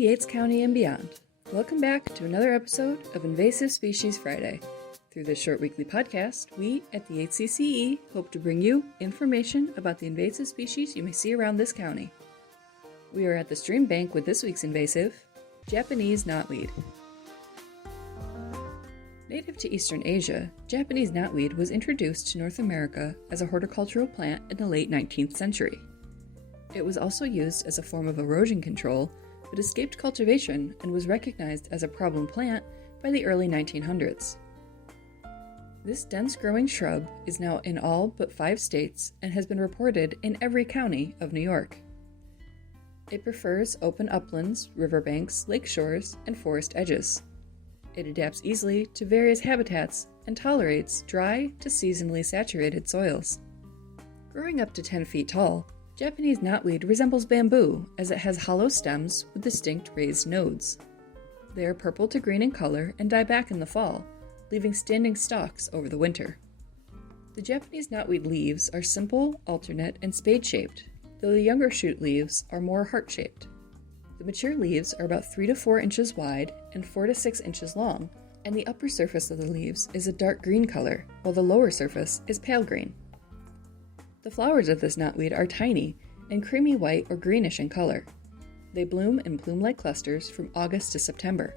Yates County and beyond. Welcome back to another episode of Invasive Species Friday. Through this short weekly podcast, we at the HCCE hope to bring you information about the invasive species you may see around this county. We are at the streambank with this week's invasive, Japanese knotweed. Native to Eastern Asia, Japanese knotweed was introduced to North America as a horticultural plant in the late 19th century. It was also used as a form of erosion control, but escaped cultivation and was recognized as a problem plant by the early 1900s. This dense-growing shrub is now in all but 5 states and has been reported in every county of New York. It prefers open uplands, riverbanks, lakeshores, and forest edges. It adapts easily to various habitats and tolerates dry to seasonally saturated soils. Growing up to 10 feet tall, Japanese knotweed resembles bamboo as it has hollow stems with distinct raised nodes. They are purple to green in color and die back in the fall, leaving standing stalks over the winter. The Japanese knotweed leaves are simple, alternate, and spade-shaped, though the younger shoot leaves are more heart-shaped. The mature leaves are about 3 to 4 inches wide and 4 to 6 inches long, and the upper surface of the leaves is a dark green color, while the lower surface is pale green. The flowers of this knotweed are tiny and creamy white or greenish in color. They bloom in plume-like clusters from August to September.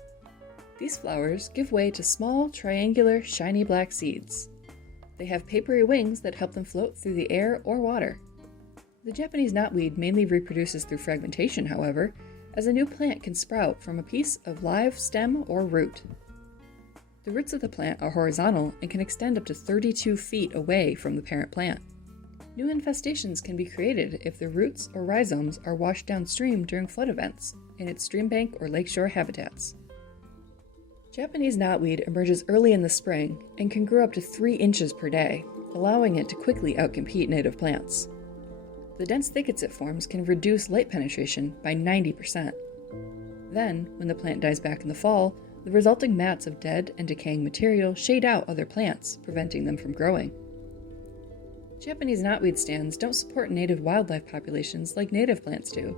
These flowers give way to small, triangular, shiny black seeds. They have papery wings that help them float through the air or water. The Japanese knotweed mainly reproduces through fragmentation, however, as a new plant can sprout from a piece of live stem or root. The roots of the plant are horizontal and can extend up to 32 feet away from the parent plant. New infestations can be created if the roots or rhizomes are washed downstream during flood events in its streambank or lakeshore habitats. Japanese knotweed emerges early in the spring and can grow up to 3 inches per day, allowing it to quickly outcompete native plants. The dense thickets it forms can reduce light penetration by 90%. Then, when the plant dies back in the fall, the resulting mats of dead and decaying material shade out other plants, preventing them from growing. Japanese knotweed stands don't support native wildlife populations like native plants do,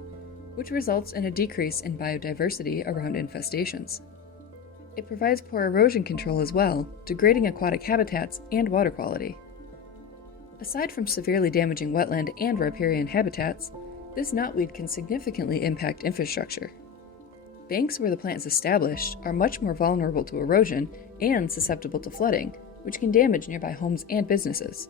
which results in a decrease in biodiversity around infestations. It provides poor erosion control as well, degrading aquatic habitats and water quality. Aside from severely damaging wetland and riparian habitats, this knotweed can significantly impact infrastructure. Banks where the plant is established are much more vulnerable to erosion and susceptible to flooding, which can damage nearby homes and businesses.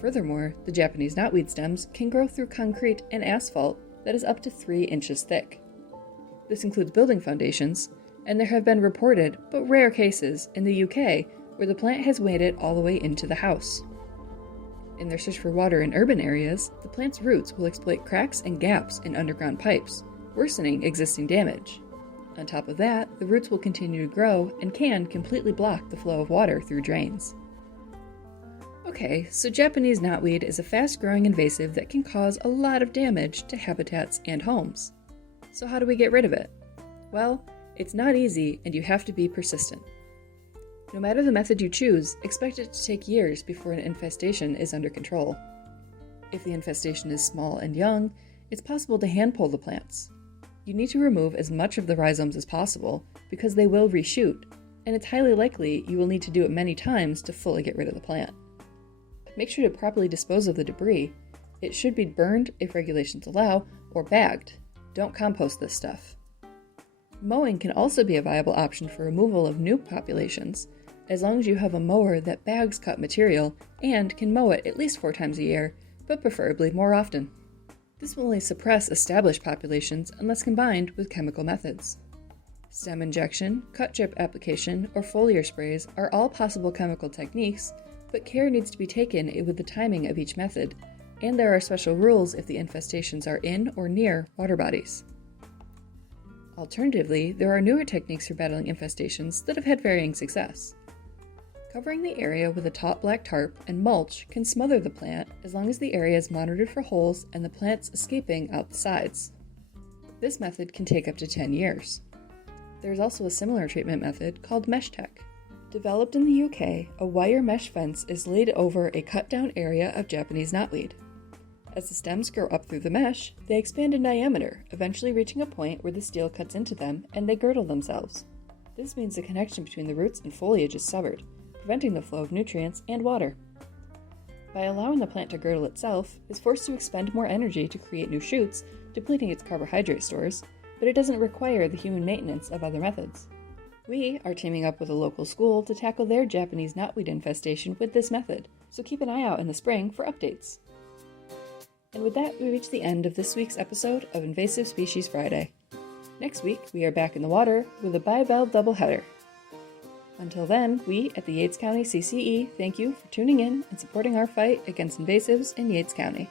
Furthermore, the Japanese knotweed stems can grow through concrete and asphalt that is up to 3 inches thick. This includes building foundations, and there have been reported, but rare cases, in the UK where the plant has made it all the way into the house. In their search for water in urban areas, the plant's roots will exploit cracks and gaps in underground pipes, worsening existing damage. On top of that, the roots will continue to grow and can completely block the flow of water through drains. Okay, so Japanese knotweed is a fast-growing invasive that can cause a lot of damage to habitats and homes. So how do we get rid of it? Well, it's not easy and you have to be persistent. No matter the method you choose, expect it to take years before an infestation is under control. If the infestation is small and young, it's possible to hand-pull the plants. You need to remove as much of the rhizomes as possible because they will reshoot, and it's highly likely you will need to do it many times to fully get rid of the plant. Make sure to properly dispose of the debris. It should be burned if regulations allow, or bagged. Don't compost this stuff. Mowing can also be a viable option for removal of new populations, as long as you have a mower that bags cut material and can mow it at least 4 times a year, but preferably more often. This will only suppress established populations unless combined with chemical methods. Stem injection, cut chip application, or foliar sprays are all possible chemical techniques, but care needs to be taken with the timing of each method, and there are special rules if the infestations are in or near water bodies. Alternatively, there are newer techniques for battling infestations that have had varying success. Covering the area with a taut black tarp and mulch can smother the plant as long as the area is monitored for holes and the plant's escaping out the sides. This method can take up to 10 years. There is also a similar treatment method called mesh tech. Developed in the UK, a wire mesh fence is laid over a cut-down area of Japanese knotweed. As the stems grow up through the mesh, they expand in diameter, eventually reaching a point where the steel cuts into them and they girdle themselves. This means the connection between the roots and foliage is severed, preventing the flow of nutrients and water. By allowing the plant to girdle itself, it's forced to expend more energy to create new shoots, depleting its carbohydrate stores, but it doesn't require the human maintenance of other methods. We are teaming up with a local school to tackle their Japanese knotweed infestation with this method, so keep an eye out in the spring for updates. And with that, we reach the end of this week's episode of Invasive Species Friday. Next week, we are back in the water with a bivalve doubleheader. Until then, we at the Yates County CCE thank you for tuning in and supporting our fight against invasives in Yates County.